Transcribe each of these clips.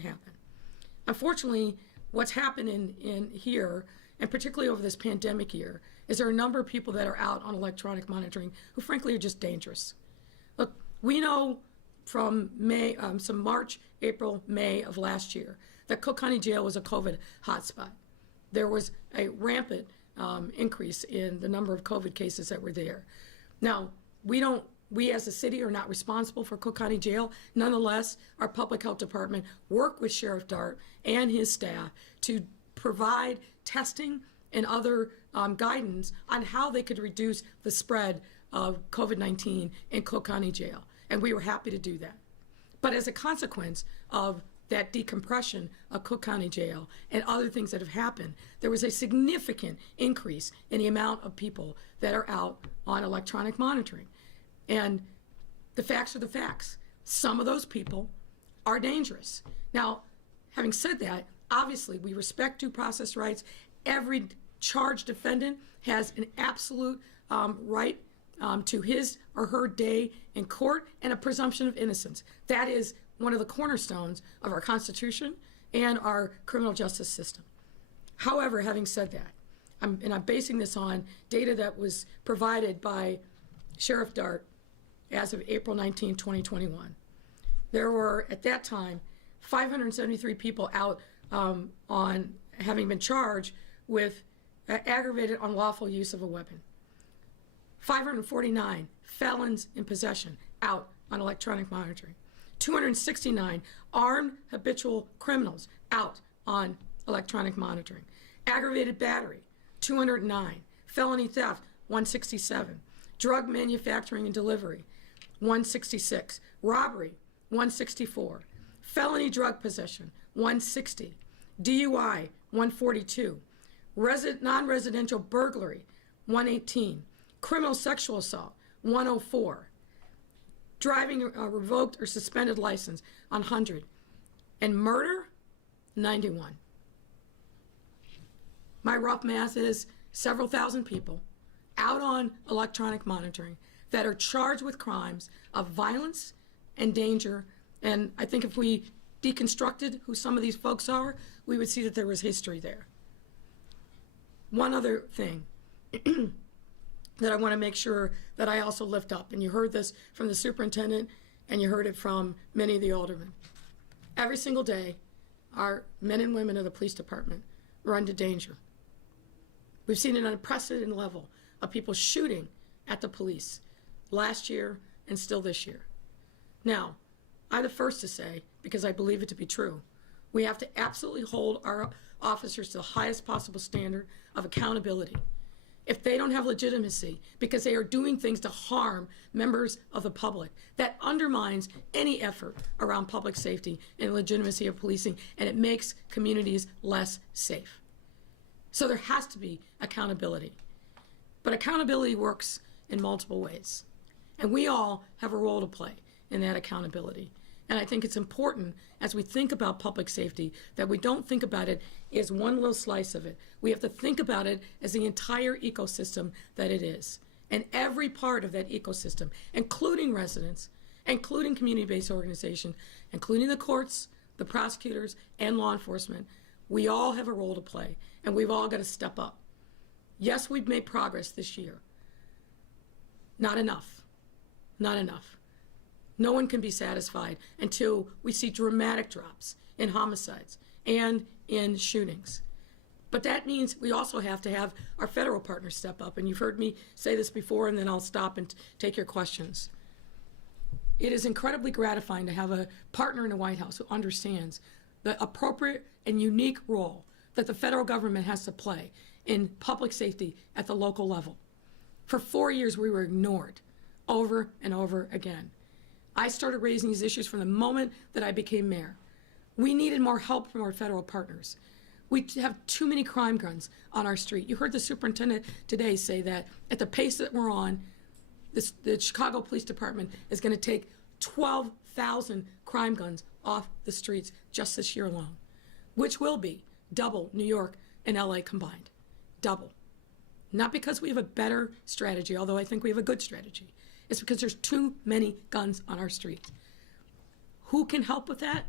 happen. Unfortunately, what's happened in here, and particularly over this pandemic year, is there are a number of people that are out on electronic monitoring who frankly are just dangerous. Look, we know from some March, April, May of last year that Cook County Jail was a COVID hotspot. There was a rampant increase in the number of COVID cases that were there. Now, we as a city are not responsible for Cook County Jail. Nonetheless, our public health department worked with Sheriff Dart and his staff to provide testing and other guidance on how they could reduce the spread of COVID-19 in Cook County Jail. And we were happy to do that. But as a consequence of that decompression of Cook County Jail and other things that have happened, there was a significant increase in the amount of people that are out on electronic monitoring. And the facts are the facts. Some of those people are dangerous. Now, having said that, obviously we respect due process rights. Every charged defendant has an absolute right to his or her day in court and a presumption of innocence. That is one of the cornerstones of our Constitution and our criminal justice system. However, having said that, I'm basing this on data that was provided by Sheriff Dart as of April 19, 2021. There were, at that time, 573 people out on having been charged with aggravated unlawful use of a weapon. 549 felons in possession out on electronic monitoring. 269 armed habitual criminals out on electronic monitoring. Aggravated battery, 209. Felony theft, 167. Drug manufacturing and delivery, 166. Robbery, 164. Felony drug possession, 160. DUI, 142. Non-residential burglary, 118. Criminal sexual assault, 104. Driving a revoked or suspended license, 100. And murder, 91. My rough math is several thousand people out on electronic monitoring that are charged with crimes of violence and danger. And I think if we deconstructed who some of these folks are, we would see that there was history there. One other thing that I want to make sure that I also lift up, and you heard this from the superintendent and you heard it from many of the aldermen. Every single day, our men and women of the police department run to danger. We've seen an unprecedented level of people shooting at the police last year and still this year. Now, I'm the first to say, because I believe it to be true, we have to absolutely hold our officers to the highest possible standard of accountability. If they don't have legitimacy because they are doing things to harm members of the public, that undermines any effort around public safety and legitimacy of policing, and it makes communities less safe. So there has to be accountability. But accountability works in multiple ways. And we all have a role to play in that accountability. And I think it's important as we think about public safety that we don't think about it as one little slice of it. We have to think about it as the entire ecosystem that it is. And every part of that ecosystem, including residents, including community-based organizations, including the courts, the prosecutors, and law enforcement, we all have a role to play, and we've all got to step up. Yes, we've made progress this year. Not enough. Not enough. No one can be satisfied until we see dramatic drops in homicides and in shootings. But that means we also have to have our federal partners step up. And you've heard me say this before, and then I'll stop and take your questions. It is incredibly gratifying to have a partner in the White House who understands the appropriate and unique role that the federal government has to play in public safety at the local level. For 4 years, we were ignored over and over again. I started raising these issues from the moment that I became mayor. We needed more help from our federal partners. We have too many crime guns on our street. You heard the superintendent today say that at the pace that we're on, the Chicago Police Department is going to take 12,000 crime guns off the streets just this year alone, which will be double New York and LA combined. Double. Not because we have a better strategy, although I think we have a good strategy. It's because there's too many guns on our streets. Who can help with that?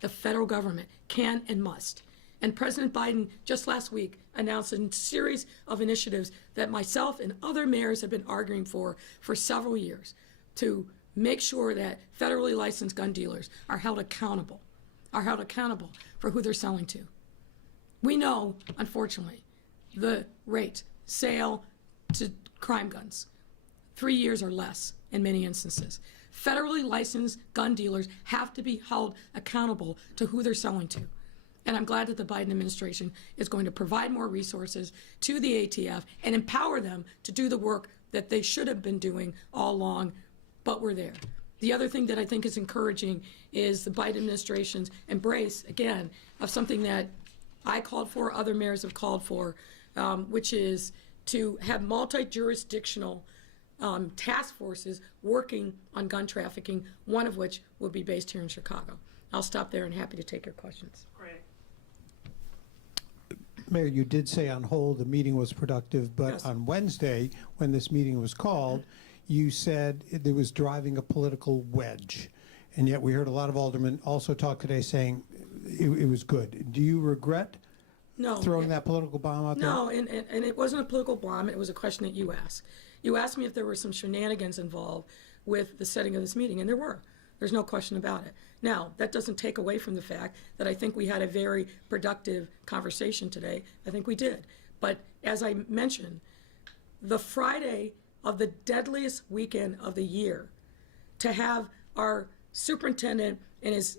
the federal government can and must. And President Biden just last week announced a series of initiatives that myself and other mayors have been arguing for several years to make sure that federally licensed gun dealers are held accountable for who they're selling to. We know, unfortunately, the rate, sale to crime guns, 3 years or less in many instances. Federally licensed gun dealers have to be held accountable to who they're selling to. And I'm glad that the Biden administration is going to provide more resources to the ATF and empower them to do the work that they should have been doing all along, but we're there. The other thing that I think is encouraging is the Biden administration's embrace, again, of something that I called for, other mayors have called for, which is to have multi-jurisdictional task forces working on gun trafficking, one of which will be based here in Chicago. I'll stop there and happy to take your questions. Great. Mayor, you did say on hold the meeting was productive, but Yes. on Wednesday, when this meeting was called, you said it was driving a political wedge. And yet we heard a lot of aldermen also talk today saying it was good. Do you regret throwing that political bomb out there? No, and it wasn't a political bomb. It was a question that you asked. You asked me if there were some shenanigans involved with the setting of this meeting, and there were. There's no question about it. Now, that doesn't take away from the fact that I think we had a very productive conversation today. I think we did. But as I mentioned, the Friday of the deadliest weekend of the year, to have our superintendent and his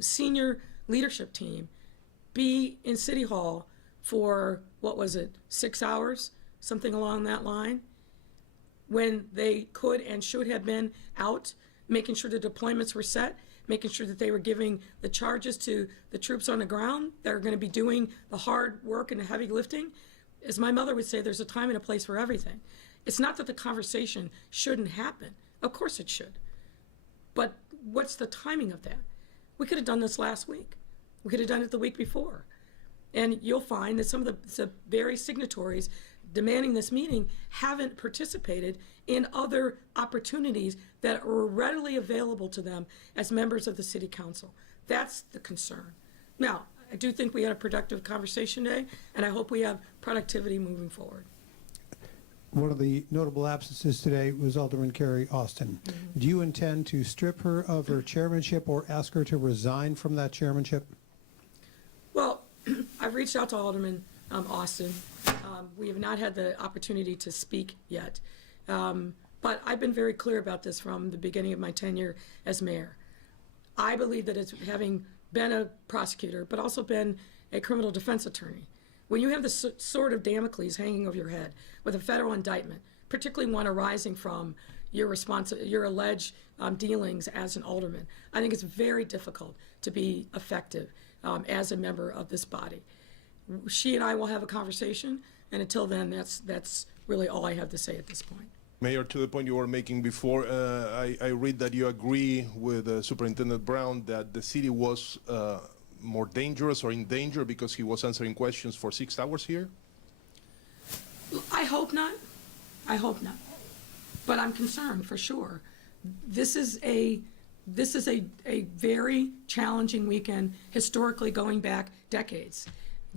senior leadership team be in City Hall for, 6 hours, something along that line, when they could and should have been out, making sure the deployments were set, making sure that they were giving the charges to the troops on the ground that are going to be doing the hard work and the heavy lifting. As my mother would say, there's a time and a place for everything. It's not that the conversation shouldn't happen. Of course it should. But what's the timing of that? We could have done this last week. We could have done it the week before. And you'll find that some of the very signatories demanding this meeting haven't participated in other opportunities that are readily available to them as members of the City Council. That's the concern. Now, I do think we had a productive conversation today, and I hope we have productivity moving forward. One of the notable absences today was Alderman Carrie Austin. Mm-hmm. Do you intend to strip her of her chairmanship or ask her to resign from that chairmanship? Well, I've reached out to Alderman Austin. We have not had the opportunity to speak yet. But I've been very clear about this from the beginning of my tenure as mayor. I believe that it's having been a prosecutor, but also been a criminal defense attorney. When you have the sword of Damocles hanging over your head with a federal indictment, particularly one arising from your alleged dealings as an alderman, I think it's very difficult to be effective as a member of this body. She and I will have a conversation, and until then, that's really all I have to say at this point. Mayor, to the point you were making before, I read that you agree with Superintendent Brown that the city was more dangerous or in danger because he was answering questions for 6 hours here? I hope not. I hope not. But I'm concerned for sure. This is a very challenging weekend, historically going back decades.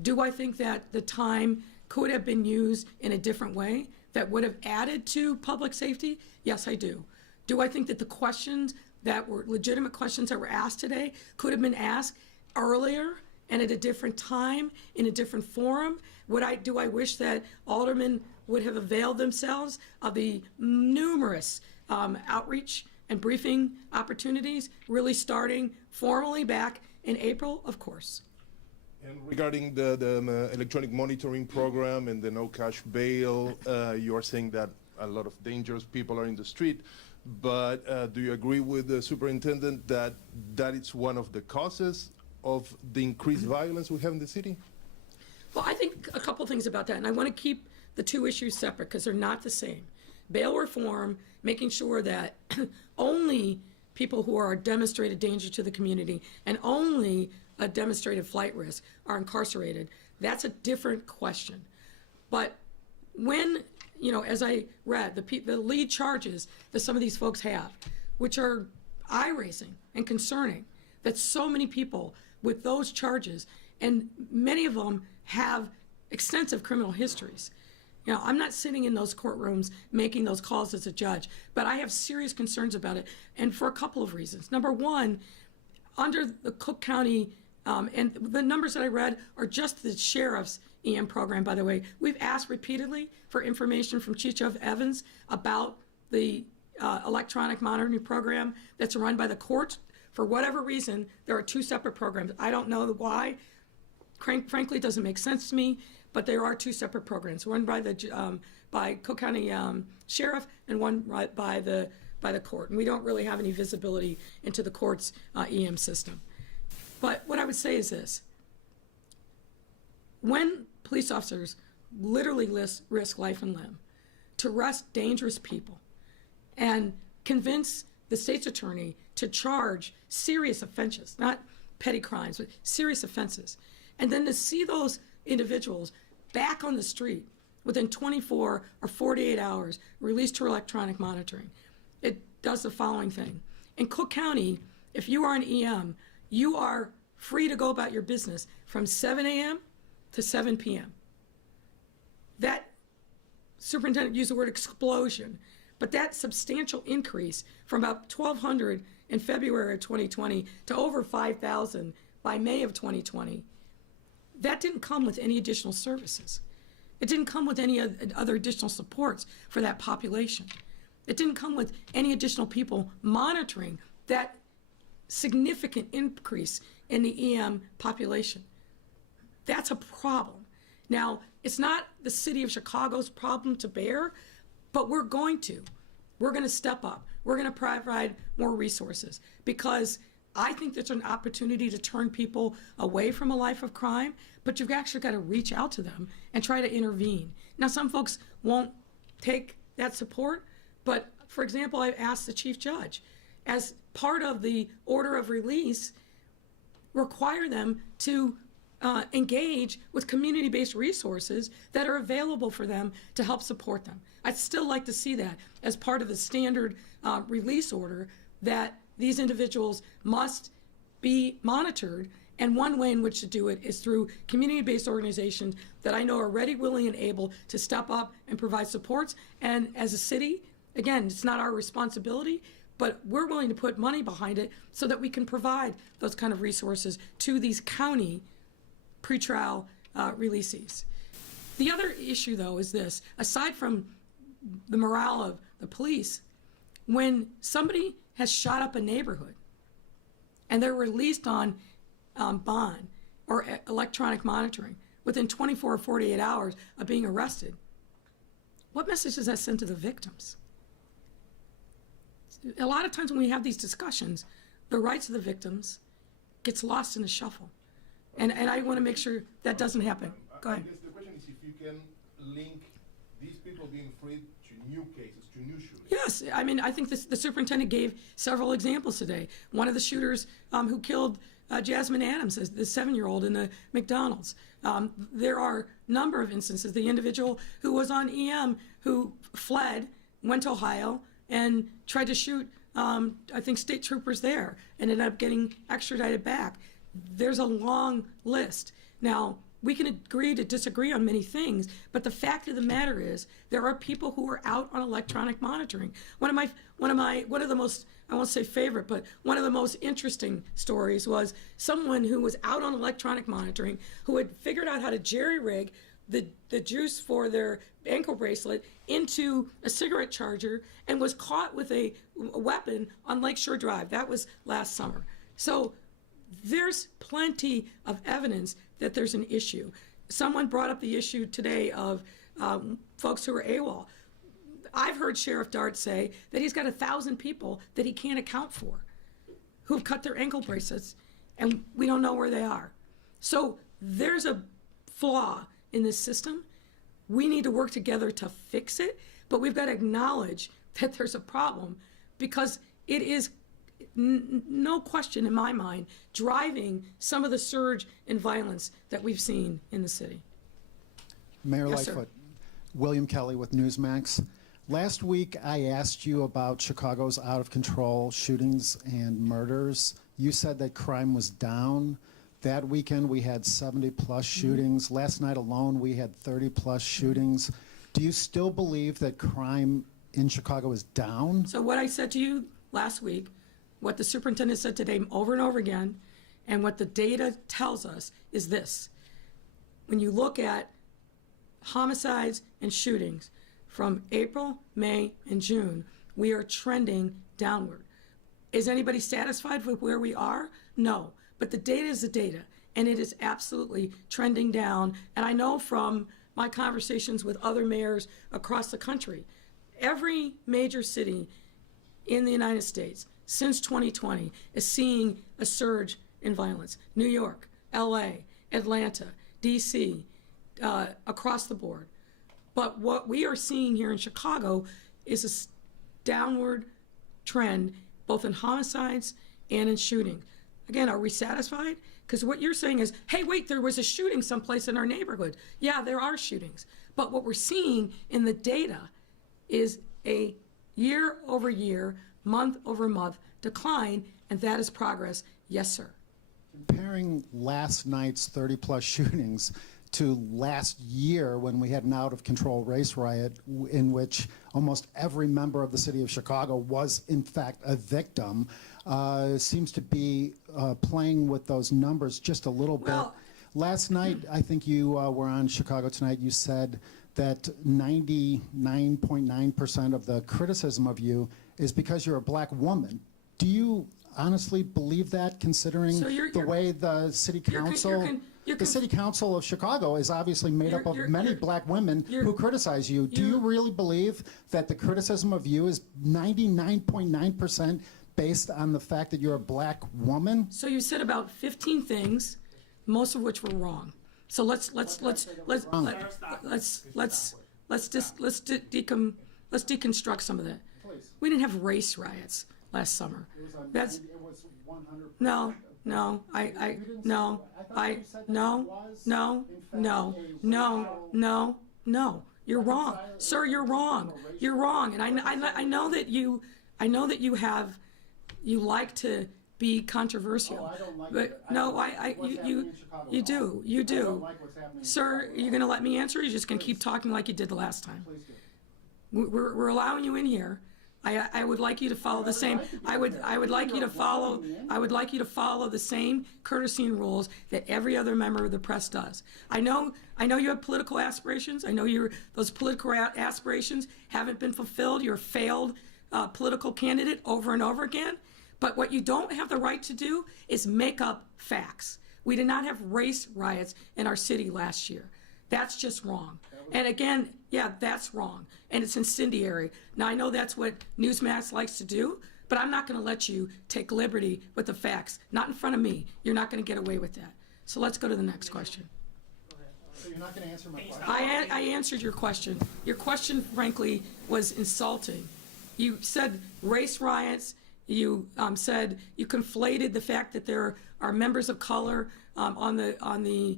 Do I think that the time could have been used in a different way that would have added to public safety? Yes, I do. Do I think that the questions that were legitimate questions that were asked today could have been asked earlier and at a different time in a different forum? Do I wish that aldermen would have availed themselves of the numerous outreach and briefing opportunities, really starting formally back in April? Of course. And regarding the electronic monitoring program and the no cash bail, you are saying that a lot of dangerous people are in the street, but do you agree with the superintendent that it's one of the causes of the increased violence we have in the city? Well, I think a couple things about that, and I want to keep the two issues separate because they're not the same. Bail reform, making sure that only people who are a demonstrated danger to the community and only a demonstrated flight risk are incarcerated, that's a different question. But when, as I read, the lead charges that some of these folks have, which are eye-raising and concerning, that so many people with those charges, and many of them have extensive criminal histories. You know, I'm not sitting in those courtrooms making those calls as a judge, but I have serious concerns about it, and for a couple of reasons. Number one, under the Cook County, and the numbers that I read are just the sheriff's EM program, by the way. We've asked repeatedly for information from Chief Judge Evans about the electronic monitoring program that's run by the courts. For whatever reason, there are two separate programs. I don't know why. Frankly, it doesn't make sense to me, but there are two separate programs, one by the by Cook County Sheriff and one right by the court. And we don't really have any visibility into the court's EM system. But what I would say is this. When police officers literally risk life and limb to arrest dangerous people and convince the state's attorney to charge serious offenses, not petty crimes, but serious offenses, and then to see those individuals back on the street within 24 or 48 hours released to electronic monitoring, it does the following thing. In Cook County, if you are an EM, you are free to go about your business from 7 a.m. to 7 p.m. That superintendent used the word explosion, but that substantial increase from about 1,200 in February of 2020 to over 5,000 by May of 2020, that didn't come with any additional services. It didn't come with any other additional supports for that population. It didn't come with any additional people monitoring that significant increase in the EM population. That's a problem. Now, it's not the city of Chicago's problem to bear, but we're going to step up. We're going to provide more resources because I think there's an opportunity to turn people away from a life of crime, but you've actually got to reach out to them and try to intervene. Now, some folks won't take that support, but for example, I've asked the chief judge, as part of the order of release, require them to engage with community-based resources that are available for them to help support them. I'd still like to see that as part of the standard release order, that these individuals must be monitored, and one way in which to do it is through community-based organizations that I know are ready, willing, and able to step up and provide supports. And as a city, again, it's not our responsibility, but we're willing to put money behind it so that we can provide those kind of resources to these county pretrial releasees. The other issue, though, is this. Aside from the morale of the police, when somebody has shot up a neighborhood and they're released on bond or electronic monitoring within 24 or 48 hours of being arrested, what message does that send to the victims? A lot of times when we have these discussions, the rights of the victims gets lost in the shuffle. And I want to make sure that doesn't happen. Go ahead. I guess the question is if you can link these people being freed to new cases, to new shootings. Yes, I mean, I think the superintendent gave several examples today. One of the shooters who killed Jasmine Adams, the 7-year-old in the McDonald's. There are a number of instances. The individual who was on EM who fled, went to Ohio, and tried to shoot, I think, state troopers there, and ended up getting extradited back. There's a long list. Now, we can agree to disagree on many things, but the fact of the matter is there are people who are out on electronic monitoring. One of the most, I won't say favorite, but one of the most interesting stories was someone who was out on electronic monitoring who had figured out how to jerry-rig the juice for their ankle bracelet into a cigarette charger and was caught with a weapon on Lakeshore Drive. That was last summer. So there's plenty of evidence that there's an issue. Someone brought up the issue today of folks who are AWOL. I've heard Sheriff Dart say that he's got 1,000 people that he can't account for who've cut their ankle bracelets, and we don't know where they are. So there's a flaw in this system. We need to work together to fix it, but we've got to acknowledge that there's a problem because it is no question in my mind driving some of the surge in violence that we've seen in the city. Mayor Yes, sir. Lightfoot, William Kelly with Newsmax. Last week I asked you about Chicago's out-of-control shootings and murders. you said that crime was down. That weekend, we had 70-plus shootings. Last night alone, we had 30-plus shootings. Do you still believe that crime in Chicago is down? So what I said to you last week, what the superintendent said today over and over again, and what the data tells us is this. When you look at homicides and shootings from April, May, and June, we are trending downward. Is anybody satisfied with where we are? No. But the data is the data, and it is absolutely trending down. And I know from my conversations with other mayors across the country, every major city in the United States since 2020 is seeing a surge in violence. New York, LA, Atlanta, DC, across the board. But what we are seeing here in Chicago is a downward trend, both in homicides and in shooting. Again, are we satisfied? Because what you're saying is, hey, wait, there was a shooting someplace in our neighborhood. Yeah, there are shootings. But what we're seeing in the data is a year-over-year, month-over-month decline, and that is progress. Yes, sir. Comparing last night's 30-plus shootings to last year when we had an out-of-control race riot in which almost every member of the city of Chicago was, in fact, a victim, seems to be playing with those numbers just a little bit. Last night, I think you were on Chicago Tonight, you said that 99.9% of the criticism of you is because you're a black woman. Do you honestly believe that, considering the way the city council... The city council of Chicago is obviously made up of many black women who criticize you. Do you really believe that the criticism of you is 99.9% based on the fact that you're a black woman? So you said about 15 things, most of which were wrong. So let's deconstruct some of that. We didn't have race riots last summer. That's no. No, no, you're wrong. Sir, you're wrong. You're wrong. And I know that you like to be controversial. But no, you do. Sir, you're going to let me answer, or you're just going to keep talking like you did the last time? We're allowing you in here. I would like you to follow the same. I would like you to follow the same courtesy and rules that every other member of the press does. I know you have political aspirations. I know those political aspirations haven't been fulfilled. You're a failed political candidate over and over again. But what you don't have the right to do is make up facts. We did not have race riots in our city last year. That's just wrong. And again, yeah, that's wrong. And it's incendiary. Now, I know that's what Newsmax likes to do, but I'm not going to let you take liberty with the facts. Not in front of me. You're not going to get away with that. So let's go to the next question. So you're not going to answer my question? I answered your question. Your question, frankly, was insulting. You said race riots. You said you conflated the fact that there are members of color on the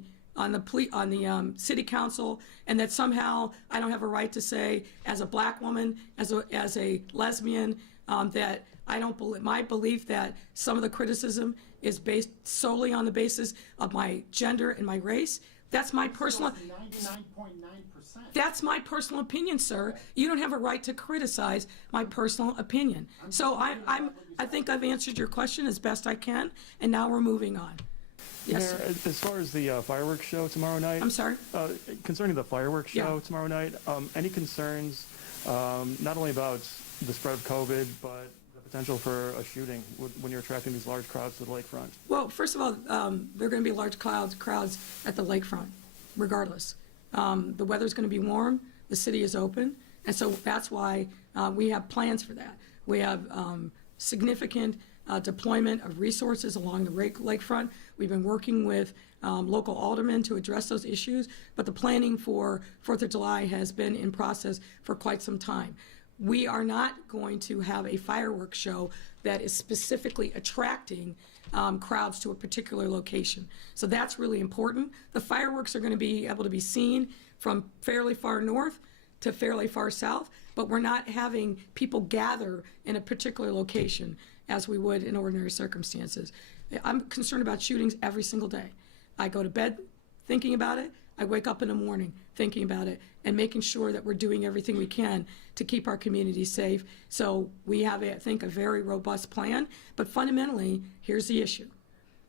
city council, and that somehow I don't have a right to say, as a black woman, as a lesbian, that I don't believe, my belief that some of the criticism is based solely on the basis of my gender and my race. That's my personal. 99.9%. That's my personal opinion, sir. You don't have a right to criticize my personal opinion. So I think I've answered your question as best I can, and now we're moving on. Yes, Mayor, as far as the fireworks show tomorrow night. I'm sorry? Concerning the fireworks show Yeah. tomorrow night, any concerns not only about the spread of COVID, but the potential for a shooting when you're attracting these large crowds to the lakefront? Well, first of all, there are going to be large crowds at the lakefront, regardless. The weather's going to be warm. The city is open. And so that's why we have plans for that. We have significant deployment of resources along the lakefront. We've been working with local aldermen to address those issues, but the planning for 4th of July has been in process for quite some time. We are not going to have a fireworks show that is specifically attracting crowds to a particular location. So that's really important. The fireworks are going to be able to be seen from fairly far north to fairly far south, but we're not having people gather in a particular location as we would in ordinary circumstances. I'm concerned about shootings every single day. I go to bed thinking about it. I wake up in the morning thinking about it and making sure that we're doing everything we can to keep our community safe. So we have, I think, a very robust plan. But fundamentally, here's the issue.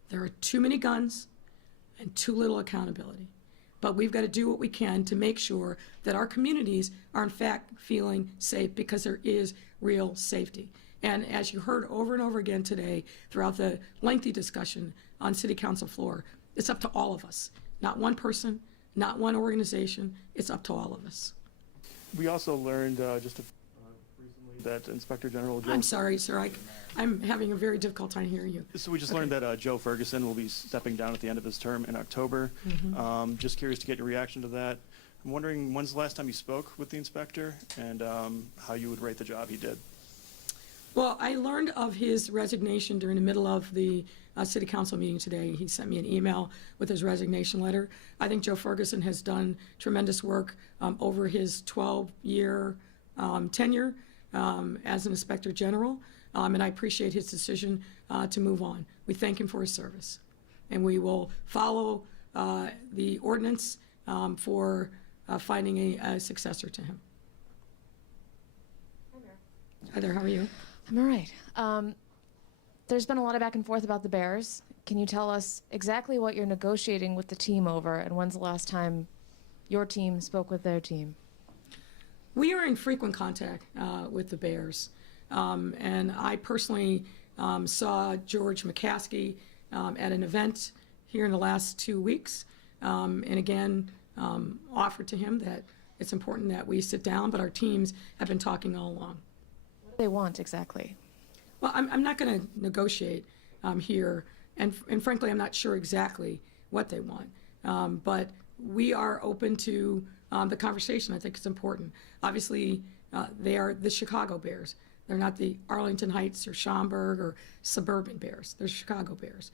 There are too many guns and too little accountability. But we've got to do what we can to make sure that our communities are in fact feeling safe, because there is real safety. And as you heard over and over again today throughout the lengthy discussion on City Council floor, it's up to all of us. Not one person, not one organization, it's up to all of us. We also learned recently that Inspector General Joe... I'm sorry, sir, I'm having a very difficult time hearing you. So we just learned that Joe Ferguson will be stepping down at the end of his term in October. Just curious to get your reaction to that. I'm wondering, when's the last time you spoke with the inspector, and how you would rate the job he did? Well, I learned of his resignation during the middle of the City Council meeting today. He sent me an email with his resignation letter. I think Joe Ferguson has done tremendous work over his 12-year tenure as an Inspector General, and I appreciate his decision to move on. We thank him for his service, and we will follow the ordinance for finding a successor to him. Hi there, how are you? I'm all right. There's been a lot of back and forth about the Bears. Can you tell us exactly what you're negotiating with the team over, and when's the last time your team spoke with their team? We are in frequent contact with the Bears, and I personally saw George McCaskey at an event here in the last 2 weeks, and again offered to him that it's important that we sit down, but our teams have been talking all along. What do they want exactly? Well, I'm not going to negotiate here, and frankly, I'm not sure exactly what they want. But we are open to the conversation. I think it's important. Obviously, they are the Chicago Bears. They're not the Arlington Heights or Schaumburg or suburban Bears. They're Chicago Bears.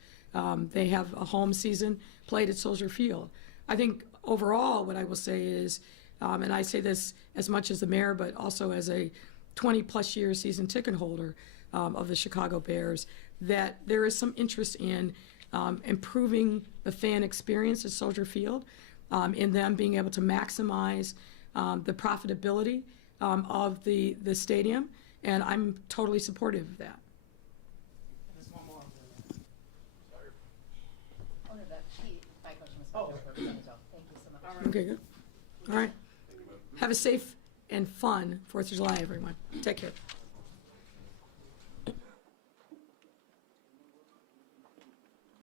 They have a home season played at Soldier Field. I think overall, what I will say is, and I say this as much as the mayor, but also as a 20-plus year season ticket holder of the Chicago Bears, that there is some interest in improving the fan experience at Soldier Field, in them being able to maximize the profitability of the stadium, and I'm totally supportive of that. Okay, good. All right. Have a safe and fun 4th of July, everyone. Take care.